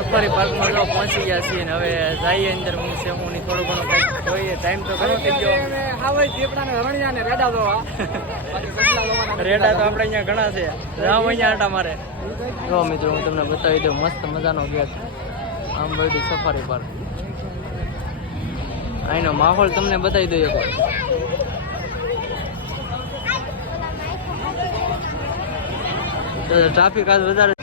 Safari પાર્કમાં જો પહોંચી ગયા છીએ ને હવે જઈએ અંદર. હું છે હું નહીં થોડું ઘણું કંઈક જોઈએ. ટાઈમ તો ઘણો થઈ ગયો. રેડા તો આપણે અહીંયા ઘણા છે. રામ અહીંયા આટા મારે. જો મિત્રો હું તમને બતાવી દઉં મસ્ત મજાનો ગેટ આંબરડી સફારી પાર્ક. અહીંનો માહોલ તમને બતાવી દઉં એકવાર. ટ્રાફિક આજ વધારે.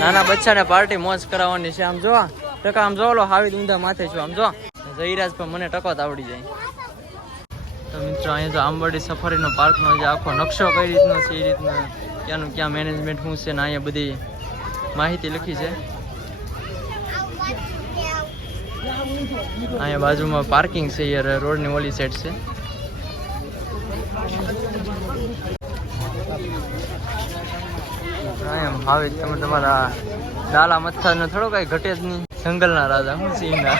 નાના બચ્ચાને પાર્ટી મોજ કરાવવાની છે. આમ જો ટકા આમ જો લો હાવી ઊંધા માથે છું. આમ જો જયરાજ પણ મને ટકોત આવડી જાય. તો મિત્રો અહીંયા જો આંબરડી સફારીનો પાર્કનો જે આખો નકશો કઈ રીતનો છે એ રીતના ક્યાંનું ક્યાં મેનેજમેન્ટ શું છે ને અહીંયા બધી માહિતી લખી છે. અહીંયા બાજુમાં પાર્કિંગ છે યાર, રોડની ઓલી સાઈડ છે. હવે તમે તમારા ડાલા મથા ને થોડો કઈ ઘટે જ નહીં. જંગલના રાજા હું સિંહના.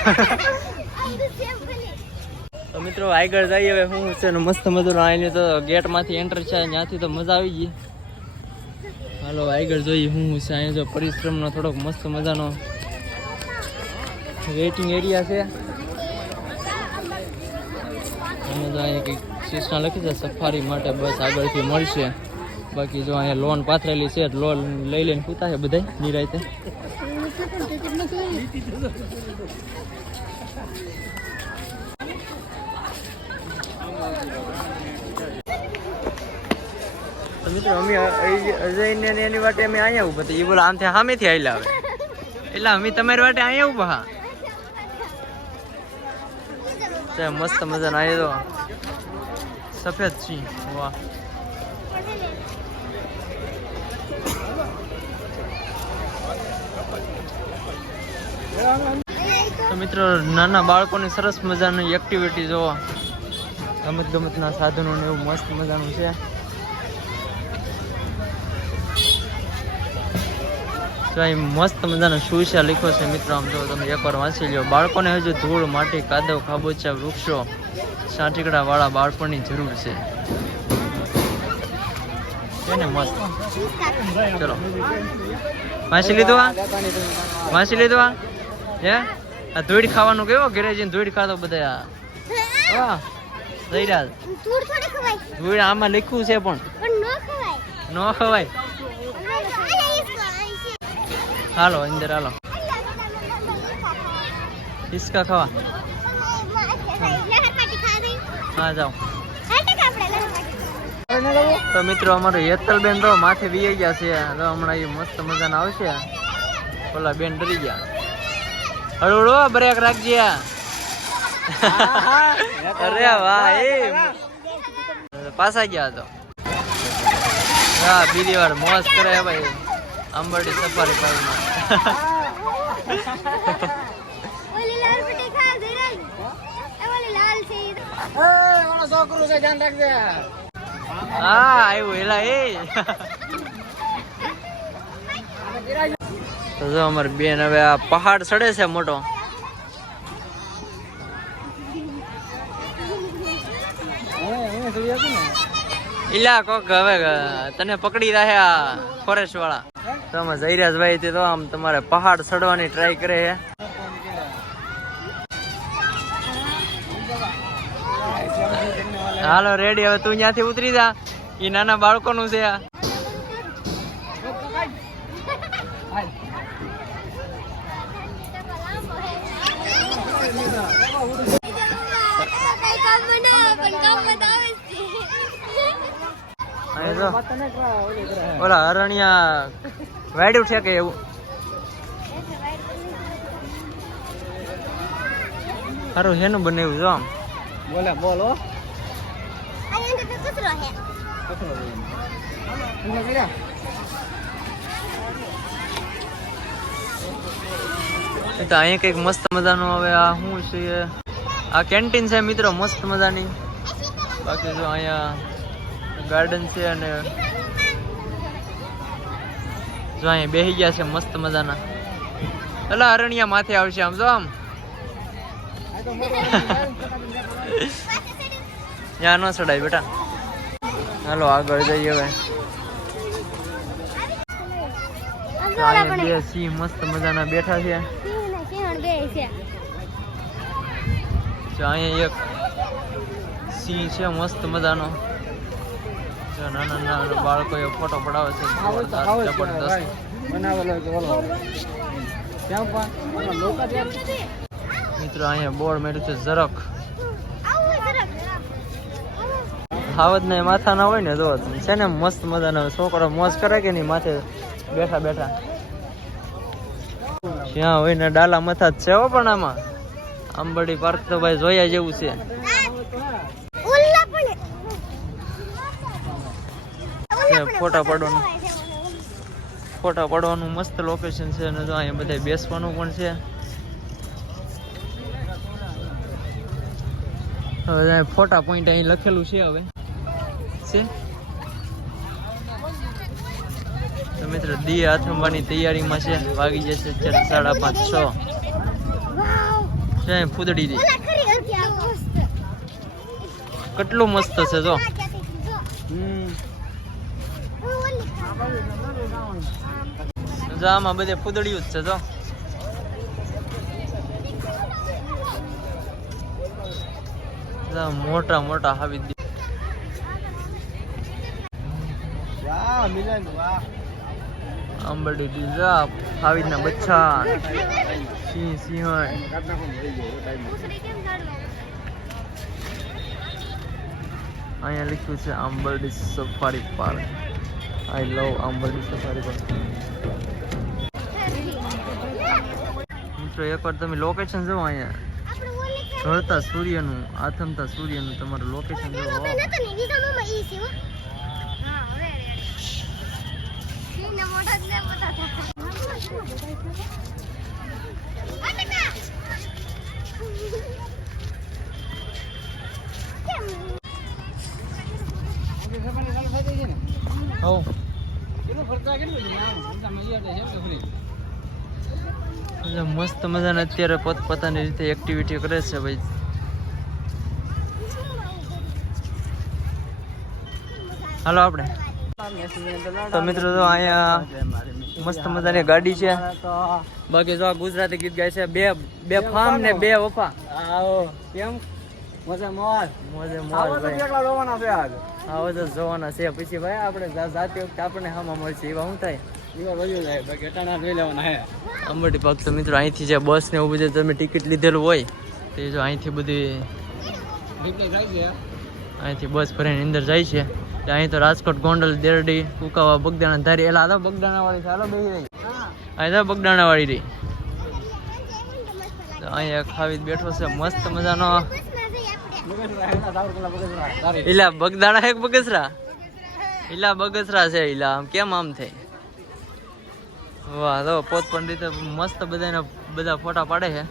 તો મિત્રો આગળ જઈએ હવે. હું છે ને મસ્ત મજાનો આવીને તો ગેટ માંથી એન્ટર છે ત્યાંથી તો મજા આવી ગઈ. હાલો આગળ જોઈએ હું છે. અહીંયા જો પરિશ્રમનો થોડોક મસ્ત મજાનો વેઇટિંગ એરિયા છે. અને જો અહીંયા કંઈક સૂચના લખી છે સફારી માટે બસ આગળથી મળશે. બાકી જો અહીંયા લોન પાથરેલી છે, લોન લઈ લઈને પૂતા છે બધા નિરાયતે. તો મિત્રો અમે અજયને એની વાટે અમે અહીંયા ઉભા હતા. એ બોલા આમથી સામેથી આવેલા આવે એટલે અમે તમારી વાટે અહીંયા ઉભા. હા મસ્ત મજાના અહીંયા તો સફેદ સિંહ. વાહ. તો મિત્રો નાના બાળકોની સરસ મજાની એક્ટિવિટી જોવા, ગમત ગમતના સાધનો ને એવું મસ્ત મજાનું છે. તો અહીં મસ્ત મજાનો સુવિશા લખ્યો છે મિત્રો. આમ જો તમે એકવાર વાંચી લો. બાળકોને હજુ ધૂળ માટી કાદવ ખાબોચા વૃક્ષો સાટીકડા વાળા બાળપણની જરૂર છે. ને મસ્ત. ચલો વાંચી લીધું. વાંચી લીધું. હે આ ધૂળ ખાવાનું કેવો ઘરે જઈને ધૂળ ખાતો બધા. હા જયરાજ ધૂળ આમાં લખ્યું છે પણ ન ખવાય. હાલો અંદર હાલો હિસકા ખાવા. હા જાઓ. તો મિત્રો અમારો હેતલબેન તો માથે વી ગયા છે. હમણાં એ મસ્ત મજાના આવશે. ઓલા બેન ડરી ગયા. હળવળો બ્રેક રાખજે. અરે વાહ એ પાછા ગયા તો. હા બીજી વાર મોજ કરે ભાઈ આંબરડી સફારી પાર્કમાં. હા આવ્યું એલા એ. તો જો અમારી બેન હવે આ પહાડ ચડે છે મોટો. ઇલા કોક હવે તને પકડી રહ્યા ફોરેસ્ટ વાળા. તો અમે જયરાજભાઈ થી તો આમ તમારે પહાડ ચડવાની ટ્રાય કરે છે. હાલો રેડી. હવે તું ત્યાંથી ઉતરી જા. એ નાના બાળકો નું છે. ઓલા હરણિયા વાડ્યું છે કે એવું. સારું હેનું બનાવ્યું જો આમ. બોલે બોલો. અહીંયા કઈક મસ્ત મજાનું હવે આ શું છે. આ કેન્ટીન છે મિત્રો મસ્ત મજાની. બાકી જો અહીંયા ગાર્ડન છે અને જો અહીંયા બેસી ગયા છે મસ્ત મજાના. એટલે અરણિયા માથે આવશે આમ જો આમ. ત્યાં ન ચડાય બેટા. હાલો આગળ જઈએ હવે. અહીંયા બે સિંહ મસ્ત મજાના બેઠા છે. અહીંયા એક સિંહ છે મસ્ત મજાનો. નાના નાના બાળકો એ ફોટો પડાવે છે. મિત્રો અહીંયા બોર્ડ મેળ્યું છે ઝરખ. હાવજ ને માથા ના હોય ને તો છે ને મસ્ત મજાના છોકરો મોજ કરે કે નહીં માથે બેઠા બેઠા. જ્યાં હોય ને ડાલા મથા જ છે હો. પણ આમાં આંબરડી પાર્ક તો ભાઈ જોયા જેવું છે. ફોટા પડવાનું મસ્ત લોકેશન છે અને જો અહીંયા બધા બેસવાનું પણ છે. હવે ફોટા પોઈન્ટ અહીં લખેલું છે. હવે છે તો મિત્રો દી આથમવાની તૈયારીમાં છે. વાગી જશે અત્યારે 5:30-6. ફૂદડી દી કેટલું મસ્ત છે જો. આમાં બધે ફૂદડિયું જ છે જો. મોટા મોટા હાવી આંબરડી ડીઝા હાવી ના બચ્ચા સિંહ સિંહ. અહીંયા લખ્યું છે આંબરડી સફારી પાર્ક. આઈ લવ આંબરડી સફારી પાર્ક. મિત્રો એકવાર તમે લોકેશન જુઓ. અહીંયા ઢળતા સૂર્યનું આથમતા સૂર્યનું તમારું લોકેશન જુઓ. મસ્ત મજાને અત્યારે પોતપોતાની રીતે એક્ટિવિટી કરે છે ભાઈ. હાલો આપણે તો મિત્રો જો અહીંયા મસ્ત મજાની ગાડી છે. બાકી જો ગુજરાતી ગીત ગાય છે. બે ફામ ને બે વફા. કેમ મોજે મોજ ભાઈ. આવો તો જોવાના છે. પછી ભાઈ આપણે જાતી વખતે આપણને હામાં મળશે એવા શું થાય. આંબરડી પાર્ક તો મિત્રો અહીંથી જે બસ ને એવું બધું તમે ટિકિટ લીધેલું હોય તો જો અહીંથી બધી અહીંથી બસ ભરીને અંદર જાય છે. અહીં તો રાજકોટ, ગોંડલ, દેરડી, કુકાવા, બગદાણા, ધારી. એલા તો બગદાણા વાળી છે. હાલો બેહી રહી. અહીં તો બગદાણા વાળી રહી. અહીંયા ખાવી બેઠો છે મસ્ત મજાનો. ઈલા બગદાણા એક બગસરા. ઈલા બગસરા છે. ઈલા આમ કેમ આમ થાય. વાહ તો પોતપોતાની રીતે મસ્ત બધા ફોટા પાડે છે.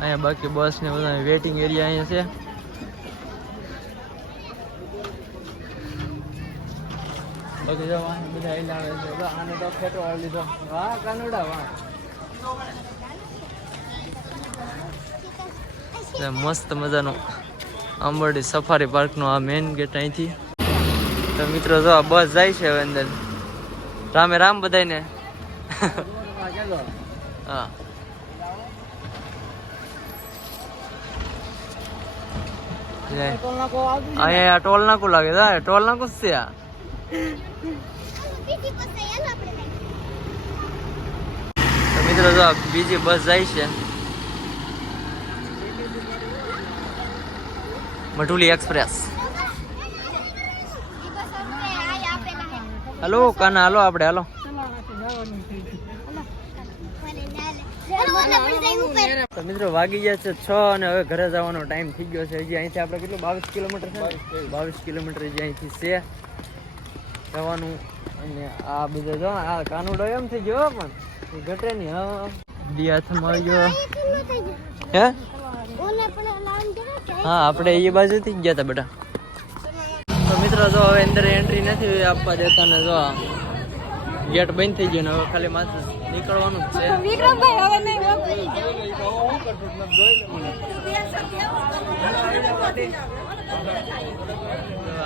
અહીંયા બાકી બસ ને બધા વેટિંગ એરિયા અહીંયા છે. બાકી જો બધા હિલાવે છે. આને તો ફેટો આવી લીધો. વાહ કાનુડા વાહ. મસ્ત મજાનું આંબરડી સફારી પાર્કનો આ મેઇન ગેટ અહીંથી. તો મિત્રો જો આ બસ જાય છે હવે અંદર. રામે રામ બધાને. હા અહીંયા ટોલ નાકું લાગે. ટોલ નાકું છે આ. તો મિત્રો જો બીજી બસ જાય છે મઢુલી એક્સપ્રેસ. હાલો કાના હાલો આપણે હાલો. તો મિત્રો વાગી ગયા છે 6 અને હવે ઘરે જવાનો ટાઈમ થઈ ગયો છે. હજી અહીંથી આપણે કેટલું 22 કિલોમીટર છે. 22 કિલોમીટર હજી અહીંથી છે જવાનું. અને આ બધો જો આ કાનુડો એમ થઈ ગયો પણ એ ઘટે નહીં. હા દિયાથમાં આવી ગયો. હે હા આપણે એ બાજુથી જ ગયા હતા બેટા. તો મિત્રો જો હવે અંદર એન્ટ્રી નથી આપવા દેતા ને જો ગેટ બંધ થઈ ગયો ને હવે ખાલી માત્ર નીકળવાનું જ છે.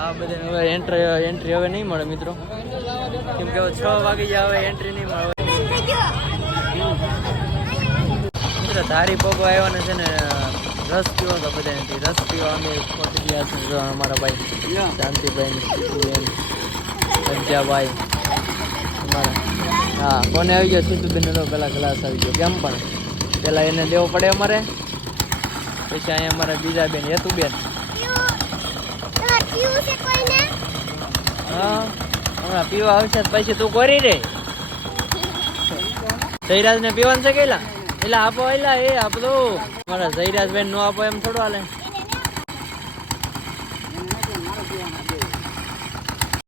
આ બધે હવે એન્ટ્રી હવે નહીં મળે મિત્રો. કેમ કે 6 વાગી જાય હવે એન્ટ્રી નહીં મળે. મિત્રો ધારી પગો આવ્યો ને છે ને રસ પીવો તો બધા રસ પીવા અમે પહોંચી ગયા છે. જો અમારા ભાઈ શાંતિભાઈ સીતુબેન પંજાભાઈ અમારા હા કોને આવી ગયો સીતુબેન નો પેલા ગ્લાસ આવી ગયો કેમ પણ પેલા એને દેવો પડે અમારે પછી અહીંયા અમારા બીજા બેન હેતુબેન હા હમણાં પીવા આવશે પછી તું કરી રે જયરાજ ને પીવાનું છે કેલા એટલે આપો એલા એ આપો મારા જયરાજ બેન નો આપો એમ થોડું હાલે.